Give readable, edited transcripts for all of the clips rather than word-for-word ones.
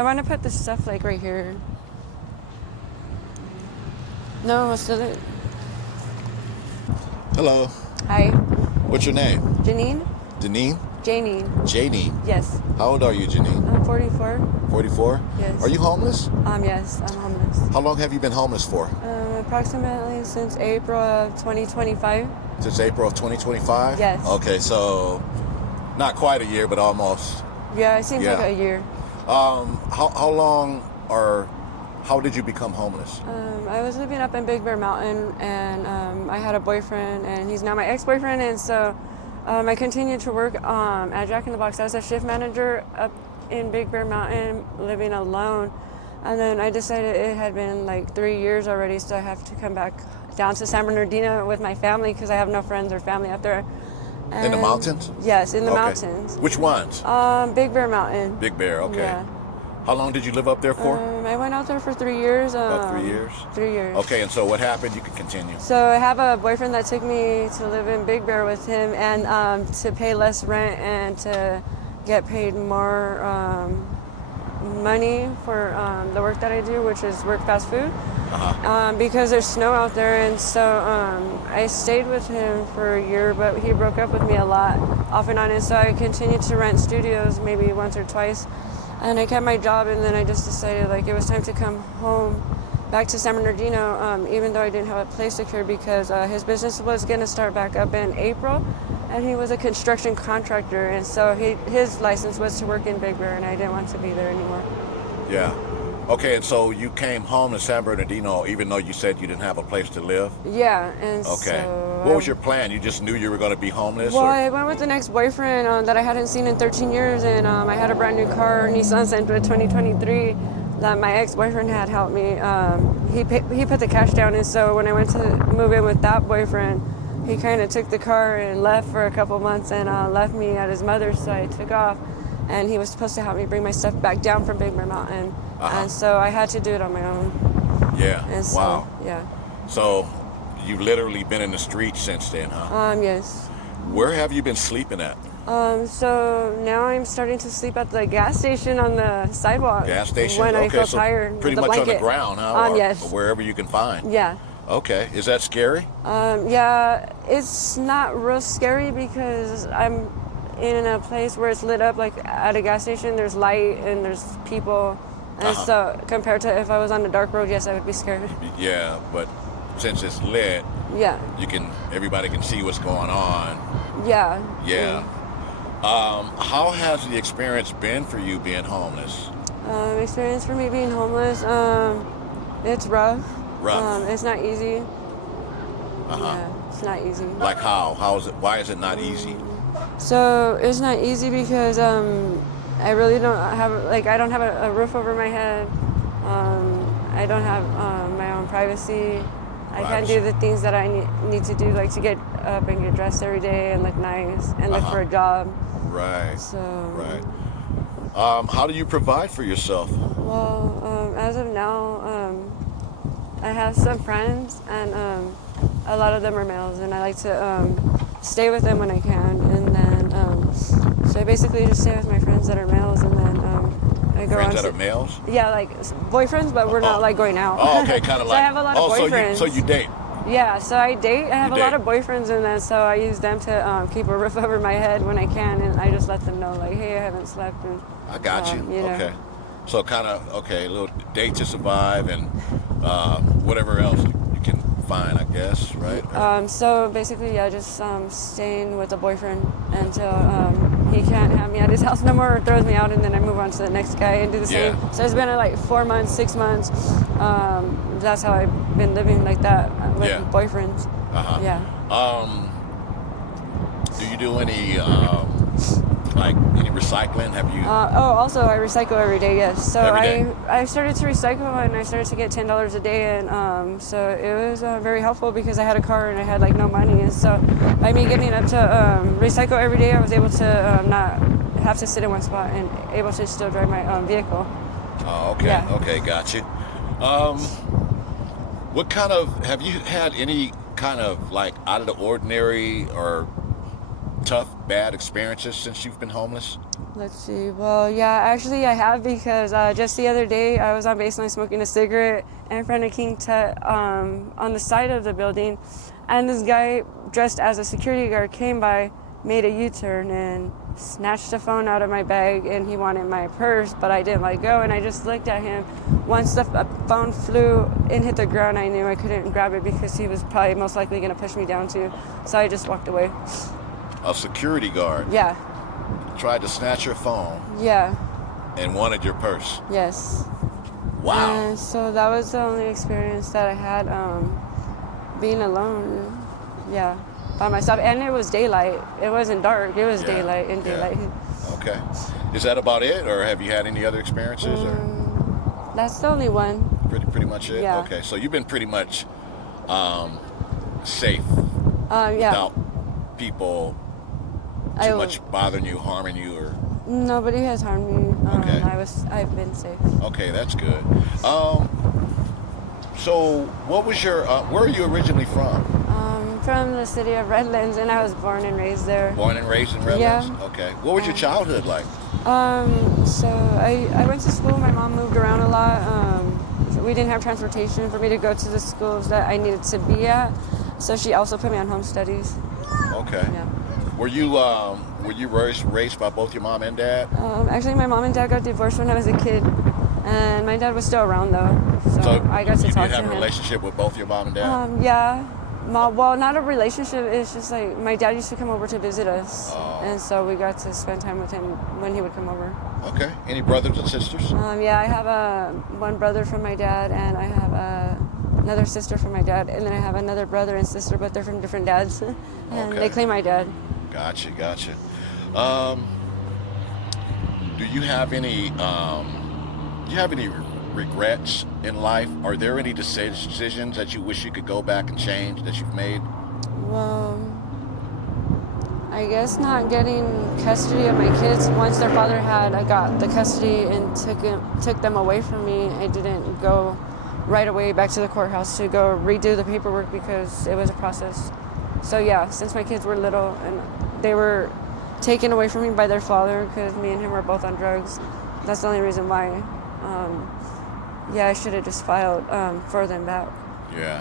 I want to put this stuff like right here. No, let's do it. Hello. Hi. What's your name? Janine? Janine? Janine. Janine. Yes. How old are you, Janine? I'm 44. 44? Yes. Are you homeless? Yes, I'm homeless. How long have you been homeless for? Approximately since April of 2025. Since April of 2025? Yes. Okay, so not quite a year, but almost. Yeah, it seems like a year. How long or how did you become homeless? I was living up in Big Bear Mountain, and I had a boyfriend, and he's now my ex-boyfriend, and so I continued to work at Jack in the Box. I was a shift manager up in Big Bear Mountain, living alone, and then I decided it had been like 3 years already, so I have to come back down to San Bernardino with my family because I have no friends or family up there. And in the mountains? Yes, in the mountains. Which ones? Big Bear Mountain. Big Bear, okay. Yeah. How long did you live up there for? I went out there for 3 years. About 3 years? 3 years. Okay, and so what happened? You can continue. So I have a boyfriend that took me to live in Big Bear with him, and to pay less rent and to get paid more money for the work that I do, which is work fast food. Because there's snow out there, and so I stayed with him for a year, but he broke up with me a lot, off and on, and so I continued to rent studios maybe once or twice, and I kept my job, and then I just decided like it was time to come home back to San Bernardino, even though I didn't have a place secure, because his business was going to start back up in April, and he was a construction contractor, and so his license was to work in Big Bear, and I didn't want to be there anymore. Yeah. Okay, and so you came home to San Bernardino even though you said you didn't have a place to live? Yeah, and okay. So what was your plan? You just knew you were going to be homeless? Well, or? I went with an ex-boyfriend that I hadn't seen in 13 years, and I had a brand new car, Nissan Sentra 2023, that my ex-boyfriend had helped me. He put the cash down, and so when I went to move in with that boyfriend, he kind of took the car and left for a couple months and left me at his mother's, so I took off. And he was supposed to help me bring my stuff back down from Big Bear Mountain. And so I had to do it on my own. Yeah. And so, wow. Yeah. So you've literally been in the streets since then, huh? Yes. Where have you been sleeping at? So now I'm starting to sleep at the gas station on the sidewalk. Gas station? When okay, I feel so tired. pretty with much the on the blanket. ground, huh? Yes. Or wherever you can find. Yeah. Okay. Is that scary? Yeah, it's not real scary because I'm in a place where it's lit up, like at a gas station, there's light and there's people. And so compared to if I was on a dark road, yes, I would be scared. Yeah, but since it's lit, yeah, everybody can see what's going on. Yeah. Yeah. How has the experience been for you being homeless? Experience for me being homeless, it's rough. Rough. It's not easy. Yeah, it's not easy. Like how? How is it? Why is it not easy? So it's not easy because I really don't have I don't have a roof over my head. I don't have my own privacy. I can't do the things that I need to do, like to get up and get dressed every day and look nice and look for a job. Right. So. Right. How do you provide for yourself? Well, as of now, I have some friends, and a lot of them are males, and I like to stay with them when I can, and then so I basically just stay with my friends that are males, and then I go friends that are males? Yeah, like boyfriends, but we're not like going out. Oh, okay, kind of so like. I have a lot of boyfriends. So you date? Yeah, so I date. I have a lot of boyfriends, and then so I use them to keep a roof over my head when I can, and I just let them know like, hey, I haven't slept. And, I got you. You know. Okay. So kind of a little date to survive, and whatever else you can find, I guess, right? So basically, yeah, just staying with a boyfriend until he can't have me at his house no more or throws me out, and then I move on to the next guy and do the same. So it's been like 4 months, 6 months. That's how I've been living like that with boyfriends. Yeah. Do you do any any recycling? Have you? Also I recycle every day. Yes. So every day? I started to recycle, and I started to get $10 a day, and so it was very helpful because I had a car and I had like no money, and so by me getting up to recycle every day, I was able to not have to sit in one spot and able to still drive my vehicle. Oh, okay. Yeah. Okay, got you. Have you had any kind of like out of the ordinary or tough bad experiences since you've been homeless? Let's see. Well, yeah, actually I have, because just the other day I was on baseline smoking a cigarette in front of King Tut on the side of the building, and this guy dressed as a security guard came by, made a U-turn, and snatched the phone out of my bag, and he wanted my purse, but I didn't let go, and I just looked at him. Once the phone flew and hit the ground, I knew I couldn't grab it because he was probably most likely going to push me down too, so I just walked away. A security guard Yeah. tried to snatch your phone Yeah. and wanted your purse. Yes. Wow. And so that was the only experience that I had being alone. Yeah. By myself. And it was daylight. It wasn't dark. It was daylight and daylight. Okay. Is that about it, or have you had any other experiences? That's the only one. Pretty much it? Yeah. Okay. So you've been pretty much safe Yeah. without people too much bothering you, harming you, or... Nobody has harmed me. Okay. I've been safe. Okay, that's good. So what was your... where are you originally from? From the city of Redlands, and I was born and raised there. Born and raised in Redlands? Yeah. Okay. What was your childhood like? So I went to school. My mom moved around a lot. So we didn't have transportation for me to go to the schools that I needed to be at. So she also put me on home studies. Okay. Yeah. Were you raised by both your mom and dad? Actually, my mom and dad got divorced when I was a kid, and my dad was still around though. So I got to you talk did to have him. a relationship with both your mom and dad? Yeah. Well, not a relationship. It's just like my dad used to come over to visit us, and so we got to spend time with him when he would come over. Okay. Any brothers and sisters? Yeah, I have one brother from my dad, and I have another sister from my dad, and then I have another brother and sister, but they're from different dads, and they claim my dad. Gotcha. Do you have any regrets in life? Are there any decisions that you wish you could go back and change that you've made? Well, I guess not getting custody of my kids. Once their father got the custody and took them away from me, I didn't go right away back to the courthouse to go redo the paperwork because it was a process. So yeah, since my kids were little and they were taken away from me by their father because me and him were both on drugs, that's the only reason why. I should have just filed for them back. Yeah.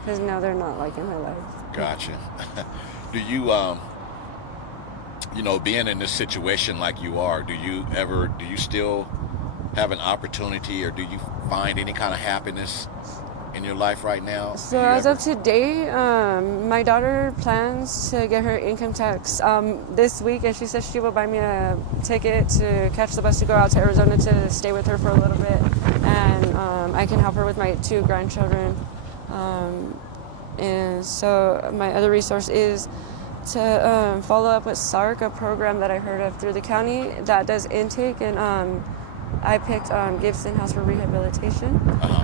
Because now they're not like in my life. Gotcha. Do you, being in this situation like you are, do you still have an opportunity, or do you find any kind of happiness in your life right now? So as of today, my daughter plans to get her income tax this week, and she says she will buy me a ticket to catch the bus to go out to Arizona to stay with her for a little bit, and I can help her with my 2 grandchildren. And so my other resource is to follow up with SARC, a program that I heard of through the county that does intake, and I picked Gibson House for Rehabilitation.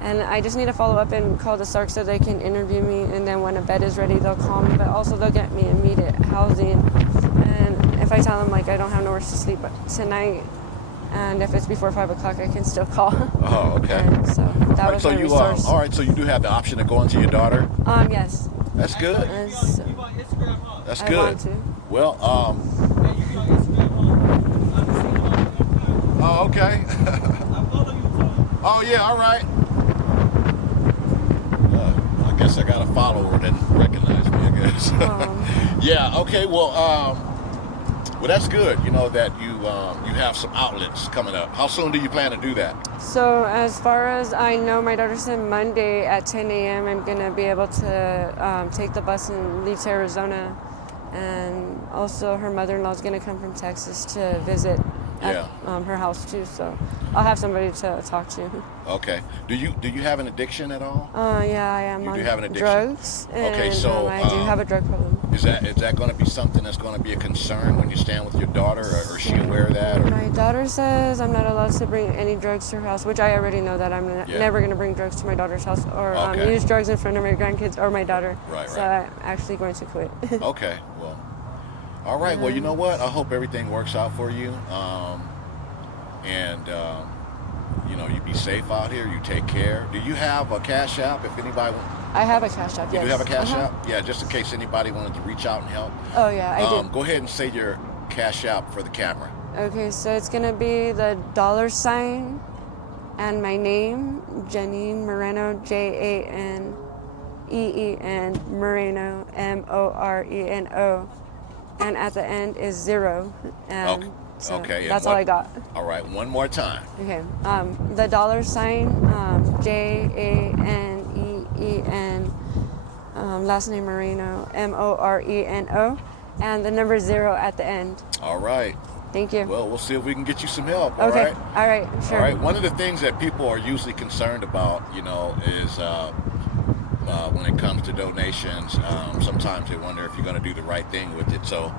And I just need to follow up and call the SARC so they can interview me, and then when a bed is ready, they'll call me, but also they'll get me immediate housing. And if I tell them like I don't have nowhere to sleep tonight, and if it's before 5 o'clock, I can still call. Oh, okay. And so that was my resource. All right, so you do have the option of going to your daughter? Yes. That's good. That's good. I want to. Well, oh, okay. Oh, yeah, all right. I guess I got a follower that recognized me, I guess. Yeah, okay, well, that's good, that you have some outlets coming up. How soon do you plan to do that? So as far as I know, my daughter said Monday at 10 a.m. I'm going to be able to take the bus and leave to Arizona. And also her mother-in-law is going to come from Texas to visit at her house too. So I'll have somebody to talk to. Okay. Do you have an addiction at all? Yeah, I am. You on do have an addiction? Drugs. And, okay, so I do have a drug problem. Is that going to be something that's going to be a concern when you stand with your daughter, or is she aware of that? Or? My daughter says I'm not allowed to bring any drugs to her house, which I already know that I'm never going to bring drugs to my daughter's house or use drugs in front of my grandkids or my daughter. Right. So I'm actually going to quit. Okay. Well, all right. Well, you know what? I hope everything works out for you. you be safe out here. You take care. Do you have a Cash App if anybody wants? I have a Cash App, You yes. do have a Cash App? Yeah, just in case anybody wanted to reach out and help. Oh, yeah, I do. Go ahead and say your Cash App for the camera. Okay, so it's going to be the $ and my name, Janine Moreno, Janeen, Moreno, Moreno. And at the end is 0. And Okay. so Okay. that's all I got. All right. One more time. Okay. The $, Janeen, last name Moreno, Moreno, and the number 0 at the end. All right. Thank you. Well, we'll see if we can get you some help. Okay. All right. All right. Sure. All right. One of the things that people are usually concerned about, is when it comes to donations. Sometimes they wonder if you're going to do the right thing with it. So.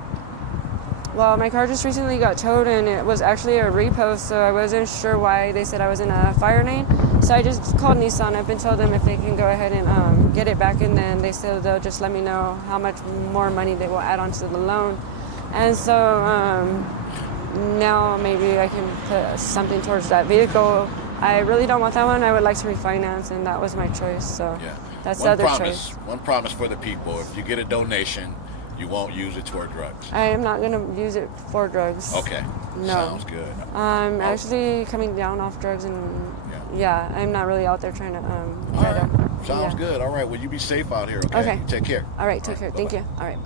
Well, my car just recently got towed, and it was actually a repost, so I wasn't sure why they said I was in a fire lane. So I just called Nissan up and told them if they can go ahead and get it back, and then they said they'll just let me know how much more money they will add onto the loan. And so now maybe I can put something towards that vehicle. I really don't want that one. I would like to refinance, and that was my choice. So Yeah. that's the other choice. One promise for the people: if you get a donation, you won't use it toward drugs. I am not going to use it for drugs. Okay. No. Sounds good. I'm actually coming down off drugs, and yeah, I'm not really out there trying to All right. Sounds yeah. good. All right. Well, you be safe out here. Okay. Okay. Take care. All right. Take care. Bye-bye. Thank you. All right.